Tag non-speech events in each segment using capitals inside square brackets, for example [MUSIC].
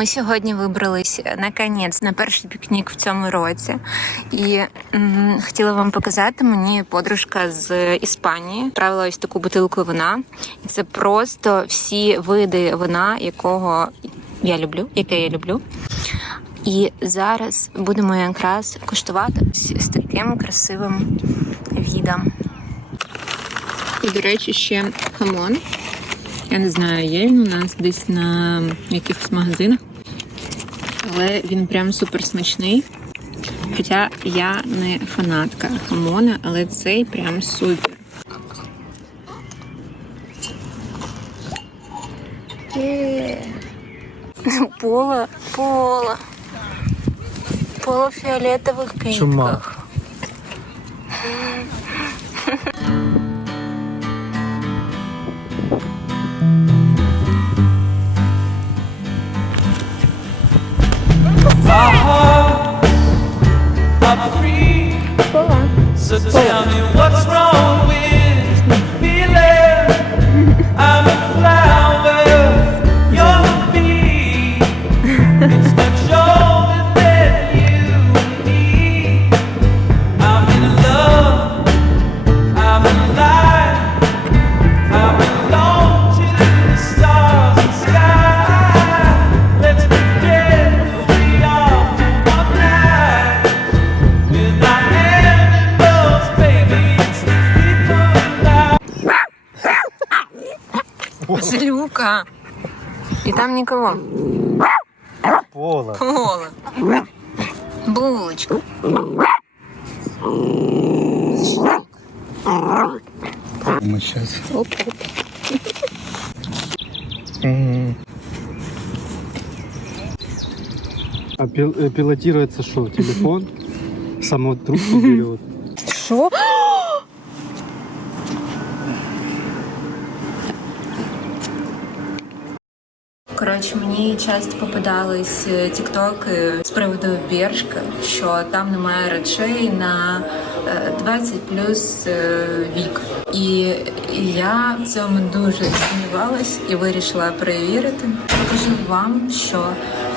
Ми сьогодні вибрались наконець на перший пікнік в цьому році, і м, хотіла вам показати мені подружка з Іспанії. Правила ось таку бутилку вина, і це просто всі види вина, якого я люблю, яке я люблю. І зараз будемо якраз куштувати з таким красивим відом. І, до речі, ще хамон. Я не знаю, є він у нас десь на якихось магазинах. Але він прям супер смачний. Хоча я не фанатка хамона, але цей прям супер. Пола, пола. Пола в фіолетових квітках. Чума. [LAUGHS] So tell me what's wrong with І там нікого. Пола. Пола. Булочка. Мы сейчас. Оп-оп. А пил- э, пилотируется что? Телефон? Само трубку берет. Що? Мені часто попадались е, тіктоки з приводу Бершка, що там немає речей на е, 20 плюс е, вік. І я в цьому дуже сумнівалась і вирішила перевірити. Покажу вам, що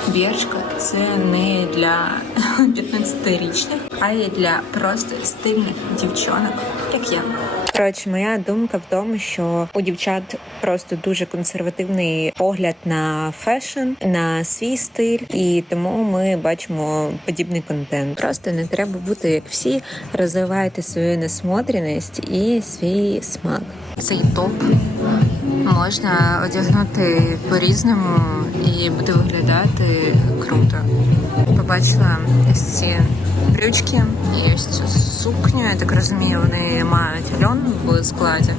Бершка це не для [LAUGHS] 15-річних, а й для просто стильних дівчонок, як я. Коротше, моя думка в тому, що у дівчат просто дуже консервативний погляд на фешн, на свій стиль, і тому ми бачимо подібний контент. Просто не треба бути як всі, розвивайте свою насмотреність і свій смак. Цей топ можна одягнути по-різному і буде виглядати круто. Побачила ці брючки і сукню. Я так розумію, вони мають льон в складі.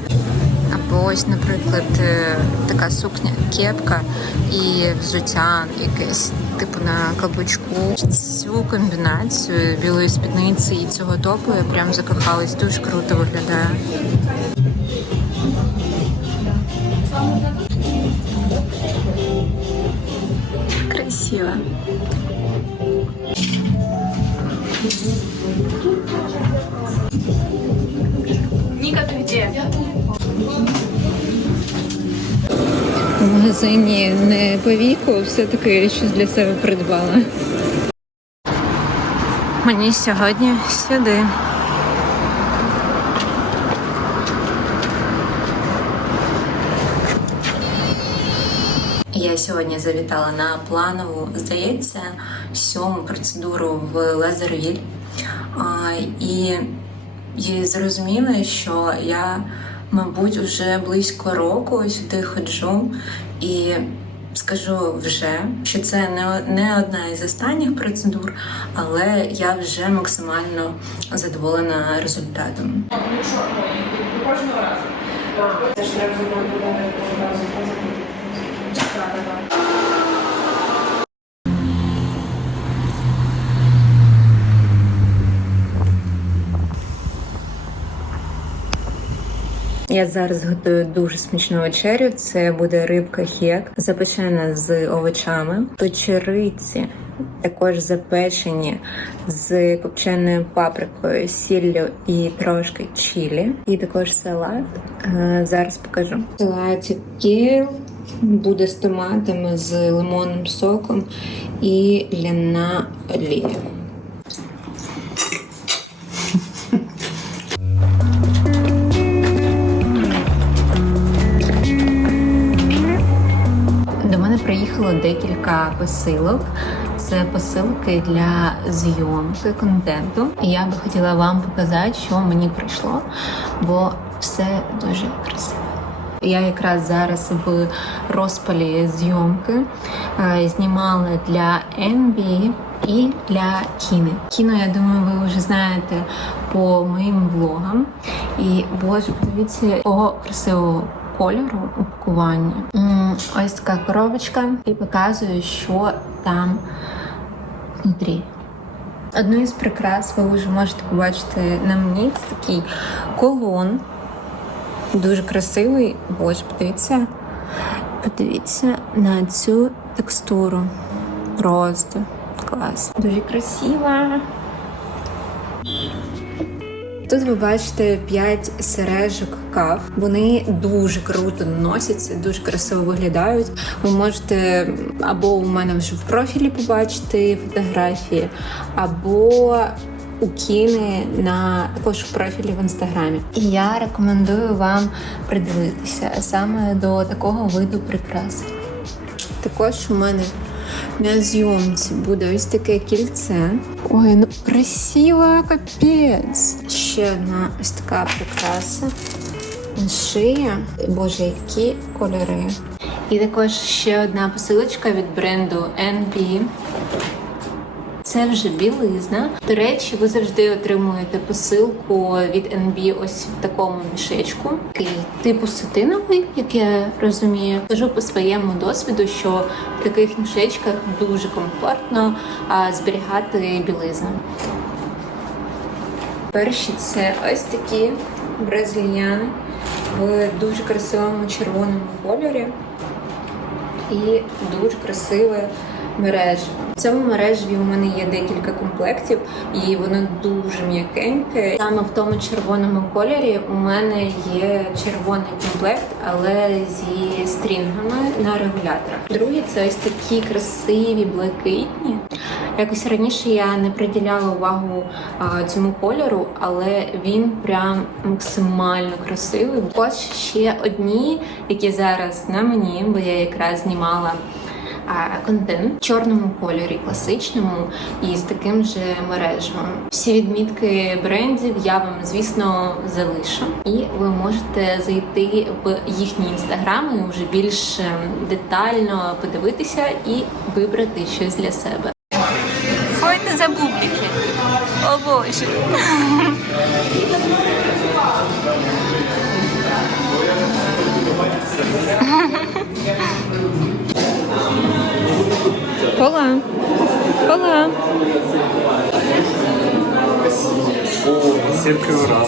Або ось, наприклад, е, така сукня, кепка і взуття якесь типу на каблучку. Цю комбінацію білої спідниці і цього топу я прям закохалась. Дуже круто виглядає. Красиво. В магазині не по віку, все-таки щось для себе придбала. Мені сьогодні сюди. Я сьогодні завітала на планову, здається, сьому процедуру в Лазервіль. І, і зрозуміла, що я, мабуть, вже близько року сюди ходжу і скажу вже, що це не, не одна із останніх процедур, але я вже максимально задоволена результатом. Я зараз готую дуже смачну вечерю. Це буде рибка хек, запечена з овочами, печериці, також запечені з копченою паприкою, сіллю і трошки чілі. І також салат. Е, Зараз покажу. Салатик кіл, буде з томатами, з лимонним соком і ляна олія. До мене приїхало декілька посилок. Це посилки для зйомки контенту. І я би хотіла вам показати, що мені прийшло, бо все дуже красиво. Я якраз зараз в розпалі зйомки е, знімала для NB і для кіни. Кіно, я думаю, ви вже знаєте по моїм влогам. І боже, подивіться, якого красивого кольору упакування. Ось така коробочка і показую, що там внутрі. Одну із прикрас ви вже можете побачити на мені. Це такий колон. Дуже красивий. Боже, подивіться. Подивіться на цю текстуру. Просто клас. Дуже красива. Тут ви бачите 5 сережок кав. Вони дуже круто носяться, дуже красиво виглядають. Ви можете або у мене вже в профілі побачити фотографії, або у кіни на також в профілі в інстаграмі. І я рекомендую вам придивитися саме до такого виду прикрас. Також у мене на зйомці буде ось таке кільце. Ой, ну красиво, капець. Ще одна ось така прикраса. Шия. Боже, які кольори. І також ще одна посилочка від бренду NB. Це вже білизна. До речі, ви завжди отримуєте посилку від NB ось в такому мішечку. Такий типу сатиновий, як я розумію. Кажу по своєму досвіду, що в таких мішечках дуже комфортно зберігати білизну. Перші це ось такі бразильяни в дуже красивому червоному кольорі і дуже красиве мережево. В цьому мережеві у мене є декілька комплектів, і воно дуже м'якеньке. Саме в тому червоному кольорі у мене є червоний комплект, але зі стрінгами на регуляторах. Другі це ось такі красиві блакитні. Якось раніше я не приділяла увагу а, цьому кольору, але він прям максимально красивий. Ось ще одні, які зараз на мені, бо я якраз знімала контент в чорному кольорі, класичному і з таким же мережевим. Всі відмітки брендів я вам, звісно, залишу, і ви можете зайти в їхні інстаграми і вже більш ем, детально подивитися і вибрати щось для себе. Ходьте за бублики. О боже. [LAUGHS] Sempre oral.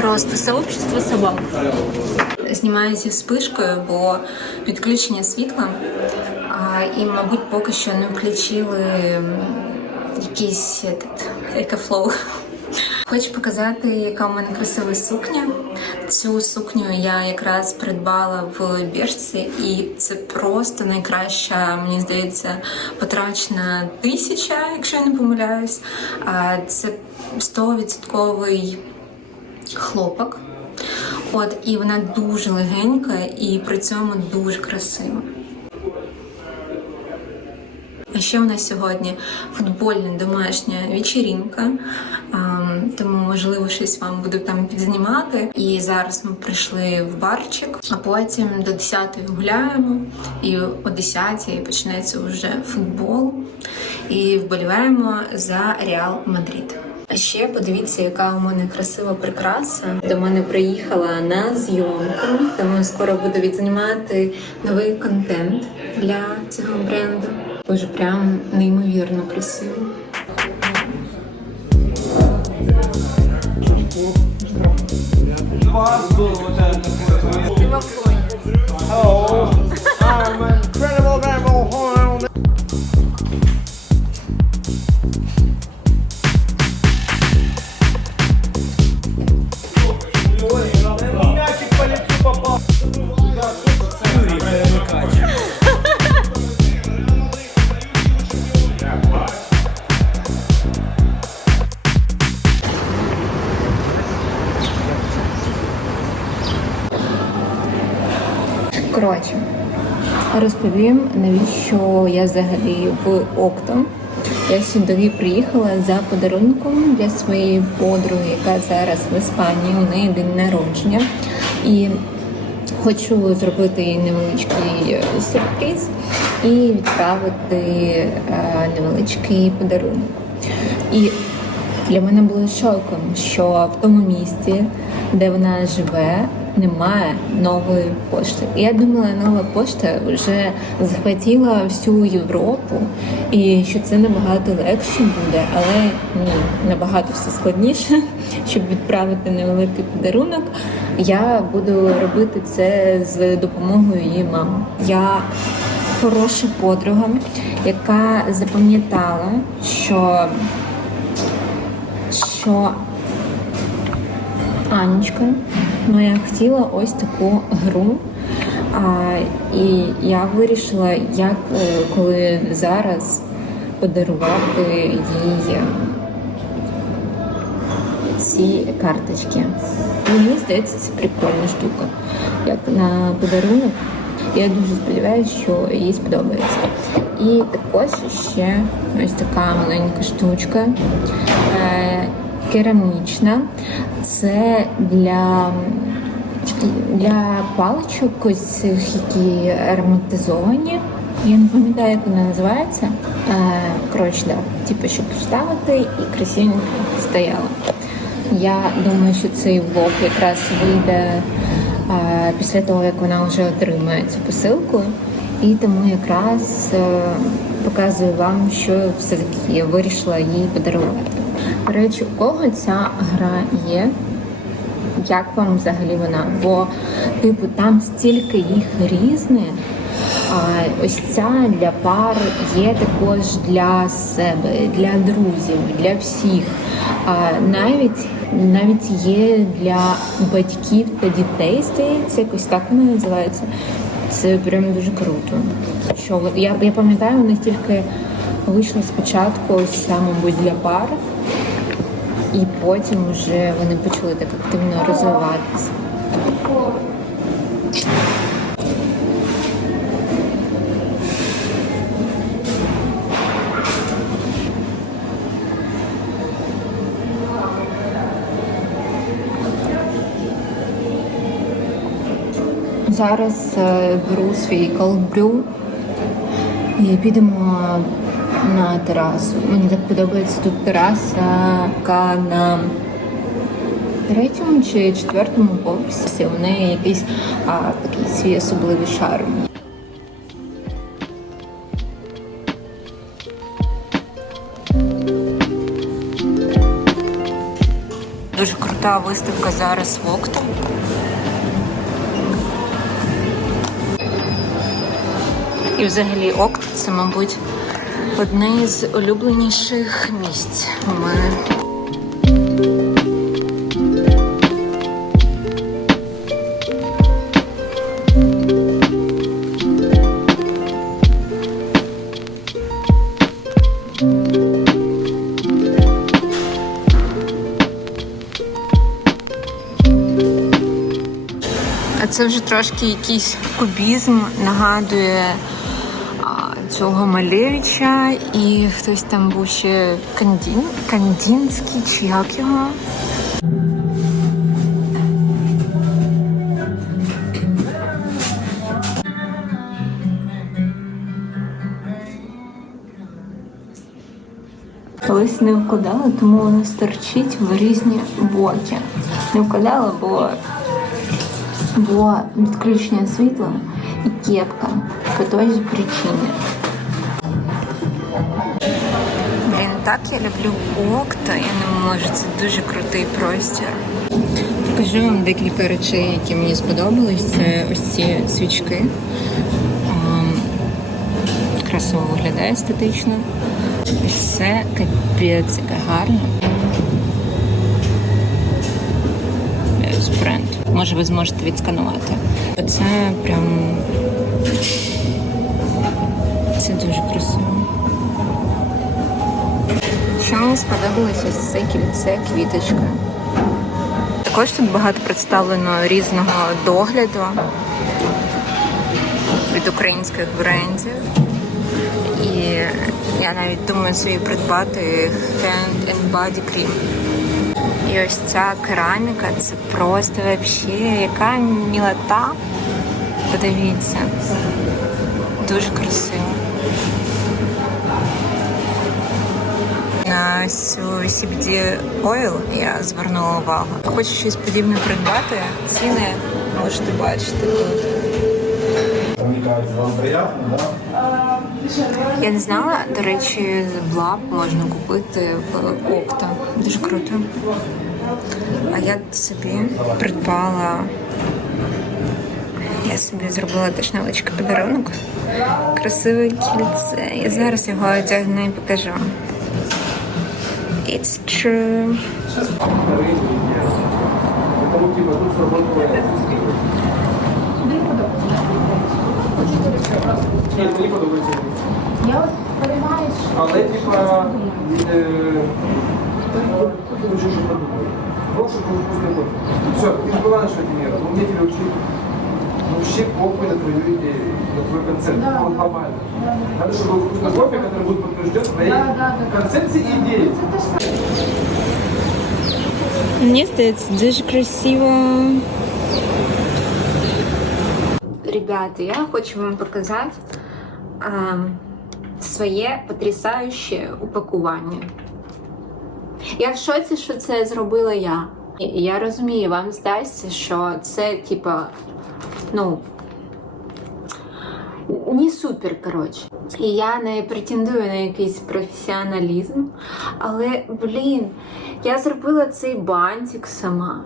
Просто сообщество собак. Знімаю зі вспишкою, бо відключення світла. І, мабуть, поки що не включили якийсь екофлоу. Хочу показати, яка у мене красива сукня. Цю сукню я якраз придбала в біржці, і це просто найкраща, мені здається, потрачена тисяча, якщо я не помиляюсь. Це 100% хлопок. От, і вона дуже легенька і при цьому дуже красива. А ще у нас сьогодні футбольна домашня вечірінка, тому можливо щось вам буду там підзнімати. І зараз ми прийшли в барчик, а потім до 10-ї гуляємо, і о 10-й почнеться вже футбол. І вболіваємо за Реал Мадрид. А ще подивіться, яка у мене красива прикраса. До мене приїхала на зйомку, тому скоро буду відзнімати новий контент для цього бренду. Боже, прям неймовірно красиво. Коротше, розповім, навіщо я взагалі в Окто. Я сюди приїхала за подарунком для своєї подруги, яка зараз в Іспанії. У неї день народження. І хочу зробити їй невеличкий е, сюрприз і відправити е, невеличкий подарунок. І для мене було шоком, що в тому місті, де вона живе, немає нової пошти. Я думала, нова пошта вже захватила всю Європу, і що це набагато легше буде, але ні, набагато все складніше, [LAUGHS] щоб відправити невеликий подарунок. Я буду робити це з допомогою її мами. Я хороша подруга, яка запам'ятала, що що Анечка моя хотіла ось таку гру. А, і я вирішила, як е, коли зараз подарувати їй ці карточки. Мені здається, це прикольна штука. Як на подарунок. Я дуже сподіваюся, що їй сподобається. І також ще ось така маленька штучка. Керамічна. Це для, для паличок цих, які ароматизовані. Я не пам'ятаю, як вона називається. Коротше, да. Типу, щоб вставити і красивенько стояла. Я думаю, що цей влог якраз вийде після того, як вона вже отримає цю посилку. І тому якраз е, показую вам, що все-таки я вирішила їй подарувати. Речі, у кого ця гра є? Як вам взагалі вона? Бо, типу, там стільки їх різних. Ось ця для пар є також для себе, для друзів, для всіх. Навіть навіть є для батьків та дітей, здається, якось так вона називається. Це прям дуже круто. Що я, я пам'ятаю, у них тільки вийшло спочатку ось мабуть, для пар, і потім вже вони почали так активно розвиватися. Зараз е, беру свій колбрю і підемо на терасу. Мені так подобається тут тераса, яка на третьому чи четвертому поверсі. У неї якийсь а, такий свій особливий шарм. Дуже крута виставка зараз в Окто. І взагалі Окт це, мабуть, одне з улюбленіших місць у це вже трошки якийсь кубізм, нагадує цього Малевича, і хтось там був ще Кандін, Кандінський, чи як його. Колись не вкладала, тому вона стерчить в різні боки. Не вкладала, бо було відключення світла і кепка по той же причині. Так я люблю Окта, я не можу, це дуже крутий простір. Покажу вам декілька речей, які мені сподобались. Це ось ці свічки. Ам, Красиво виглядає естетично. Ось це капець, яке гарно. Бренд. Може, ви зможете відсканувати. Оце прям. Це дуже красиво. Що мені сподобалося це кільце квіточка. Також тут багато представлено різного догляду. від українських брендів. І я навіть думаю собі придбати Hand and Body Cream. І ось ця кераміка це просто вообще яка мілота. Подивіться. Дуже красиво. На цю CBD Oil я звернула увагу. Хочу щось подібне придбати. Ціни можете бачити тут. Я не знала, до речі, блаб можна купити в Окта. Дуже круто. А я собі придбала. Я собі зробила теж невеличкий подарунок. Красиве кільце. Я зараз його одягну і покажу. It's true. Ні, мені подобається. Я от переймаюсь, що Але типа е, хочу, щоб продумали. Прошу, чтобы вкусный кофе. Все, ты же была на шатинера, но мне тебя учили. Вообще похуй на твою идею, на твой концепт. Да, Он да. глобально. Надо, чтобы был вкусный кофе, который будет подтвержден твоей Да, да, да. концепцией и идеей. це те ж Мені здається, дуже красиво. Ребята, я хочу вам показати ем, своє потрясаюче упакування. Я в шоці, що це зробила я. І Я розумію, вам здається, що це типа, ну. Не супер, коротше. І я не претендую на якийсь професіоналізм, але, блін, я зробила цей бантик сама.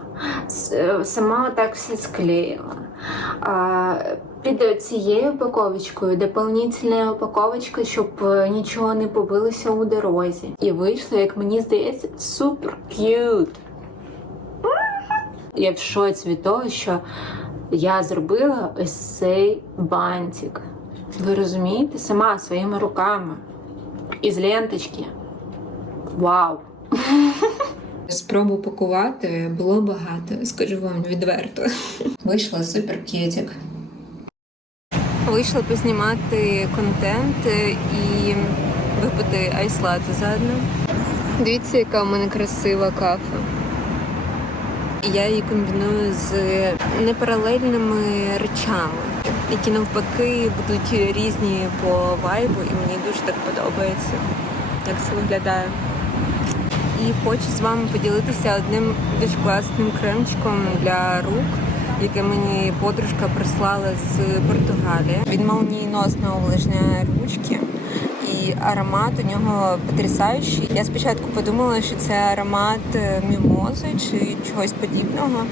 Е, Сама так все склеїла. Під цією упаковочкою доповнительна упаковочка, щоб е, нічого не побилося у дорозі. І вийшло, як мені здається, супер к'ют. Я в шоці від того, що я зробила ось цей бантик. Ви розумієте? Сама своїми руками. Із ленточки. Вау! [LAUGHS] Спробу пакувати було багато, скажу вам відверто. [LAUGHS] Вийшла супер кєтик. Вийшла познімати контент і випити айслати заодно. Дивіться, яка у мене красива кафа. Я її комбіную з непаралельними речами, які навпаки будуть різні по вайбу, і мені дуже так подобається, як це виглядає. І хочу з вами поділитися одним дуже класним кремчиком для рук, яке мені подружка прислала з Португалії. Він молнієносно увлажняє ручки. І аромат у нього потрясаючий. Я спочатку подумала, що це аромат е, мімози чи чогось подібного.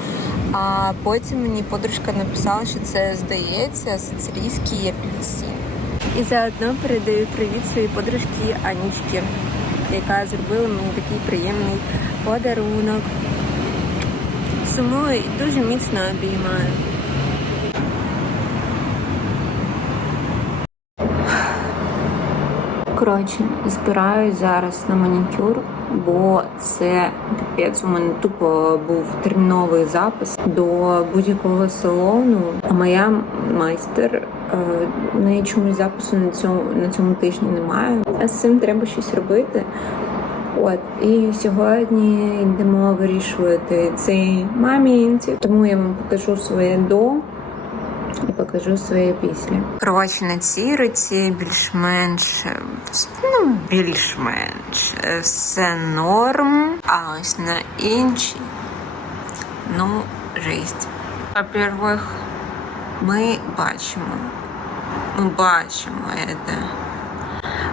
А потім мені подружка написала, що це здається сицилійський апельсин. І заодно передаю привіт своїй подружці Анічки, яка зробила мені такий приємний подарунок. Сумую і дуже міцно обіймаю. Коротше, збираюсь зараз на манікюр, бо це піпець. У мене тупо був терміновий запис до будь-якого салону. А моя майстер е, неї чомусь запису на цьому на цьому тижні немає. А з цим треба щось робити. От і сьогодні йдемо вирішувати цей момент. Тому я вам покажу своє до і покажу. Коротше, на цій руці більш-менш ну, більш-менш е, все норм. А ось на іншій, ну, жесть. Во-первых, ми бачимо. Ми бачимо це.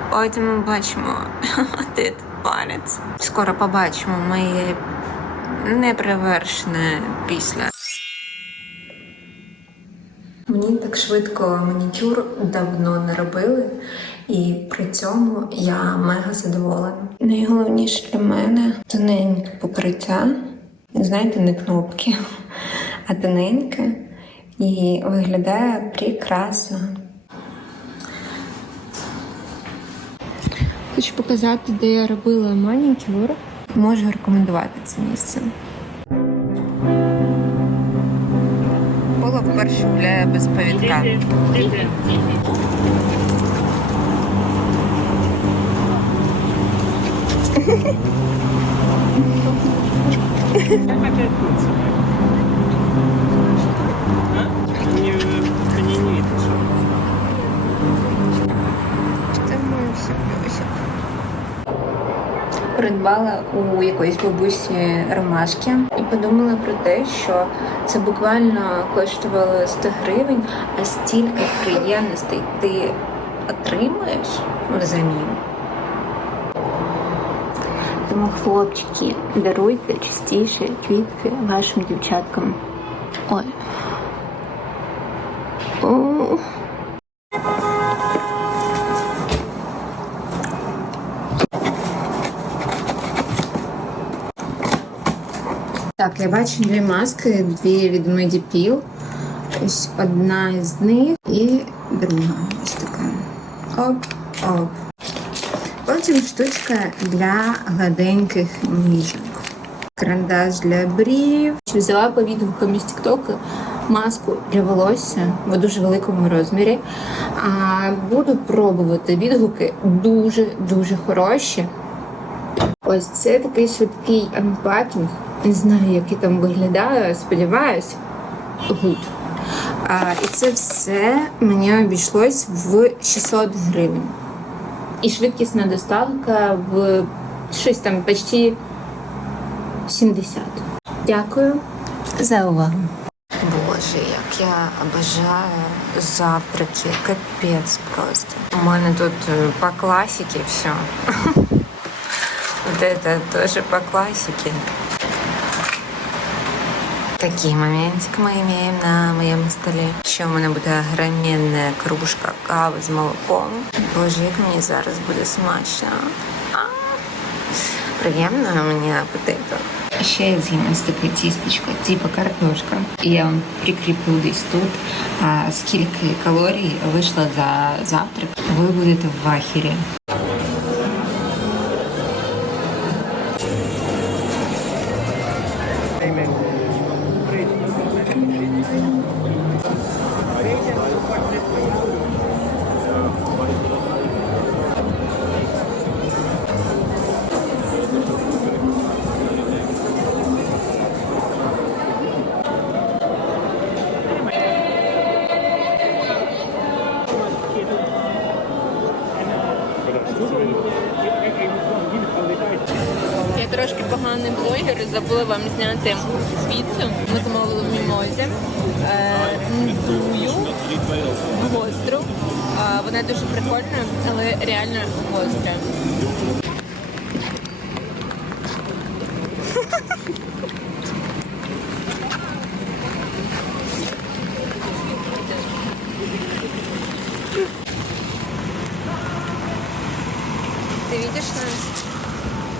Потім ми бачимо [LAUGHS] один палець. Скоро побачимо моє непривершене після. Мені так швидко манікюр давно не робили, і при цьому я мега задоволена. Найголовніше для мене тоненьке покриття. Знаєте, не кнопки, а тоненьке. І виглядає прекрасно. Хочу показати, де я робила манікюр. Можу рекомендувати це місце. Повар шуляє без повідка. Я хочу Придбала у якоїсь бабусі ромашки і подумала про те, що це буквально коштувало 100 гривень, а стільки приємностей ти отримуєш взамін. Тому, хлопчики, даруйте частіше квітки вашим дівчаткам. Ой. Я бачу дві маски, дві від Medipil. Ось одна із них і друга ось така. Оп-оп. Потім штучка для гладеньких ніжок. Карандаш для брів. Взяла по відгукам із Тіктоку маску для волосся в дуже великому розмірі. А буду пробувати відгуки дуже-дуже хороші. Ось це такий швидкий анпакінг. Не знаю, як я там виглядає, сподіваюсь. Гуд. І це все мені обійшлось в 600 гривень. І швидкісна доставка в щось там почти 70. Дякую за увагу. Боже, як я обожаю завтраки, капець просто. У мене тут е, по класіки все. Это тоже по классике. Такий моментик ми имеем на моєму столі. Ще у мене буде огроменна кружка кави з молоком. Боже, як мені зараз буде смачно. А, Приємного мені апетиту. Ще я з'їм ось таке тістечко, типу картошка. Я вам прикріплю десь тут, а, скільки калорій вийшло за завтрак. Ви будете в вахірі. Я трошки поганий блогер і забула вам зняти піцу. Ми замовили в мімозі. Е, Ндую гостру. Е, Вона дуже прикольна, але реально гостра. Ти бачиш нас?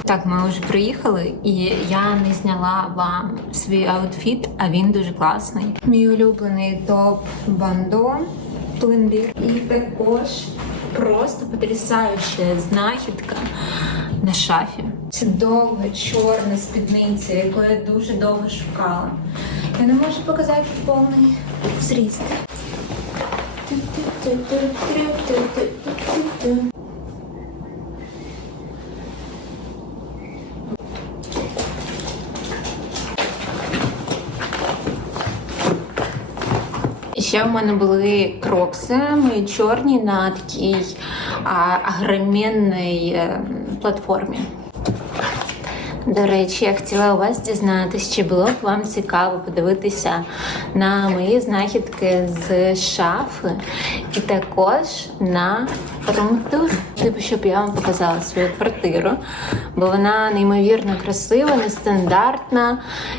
Так, ми вже приїхали, і я не зняла вам свій аутфіт, а він дуже класний. Мій улюблений топ бандо пломбір. І також просто потрясаюча знахідка на шафі. Це довга чорна спідниця, яку я дуже довго шукала. Я не можу показати повний зріст. Ще в мене були крокси, мої чорні на такій а, огроменній е, платформі. До речі, я хотіла у вас дізнатися, чи було б вам цікаво подивитися на мої знахідки з шафи і також на румтур. Типу, щоб я вам показала свою квартиру, бо вона неймовірно красива, нестандартна,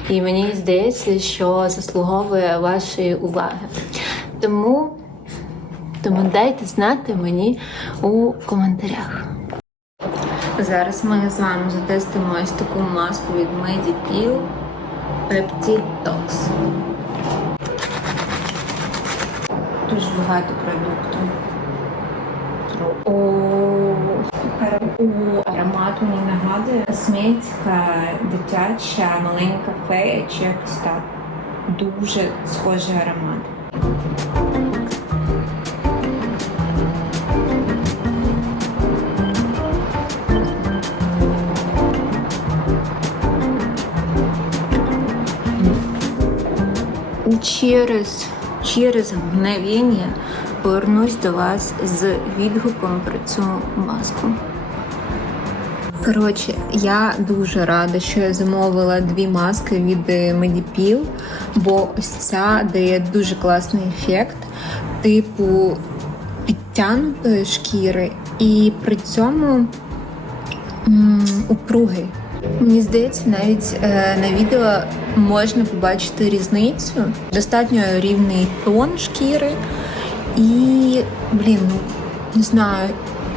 і мені здається, що заслуговує вашої уваги. Тому, тому дайте знати мені у коментарях. Зараз ми з вами затестимо ось таку маску від Medipil Peptide Tox. Дуже багато продукту. О, у аромат мені нагадує косметика дитяча, маленька фея чи якось так. Дуже схожий аромат. Через, через мгновення повернусь до вас з відгуком про цю маску. Коротше, я дуже рада, що я замовила дві маски від е, Medipil, бо ось ця дає дуже класний ефект, типу підтягнутої шкіри, і при цьому м, упругий. Мені здається, навіть е, на відео можна побачити різницю. Достатньо рівний тон шкіри. І, блін, ну не знаю,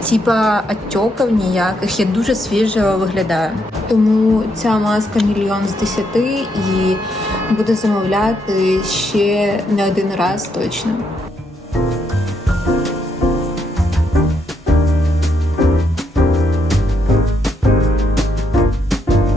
типа отьоків ніяких, я дуже свіжо виглядаю. Тому ця маска мільйон з десяти і буду замовляти ще не один раз точно.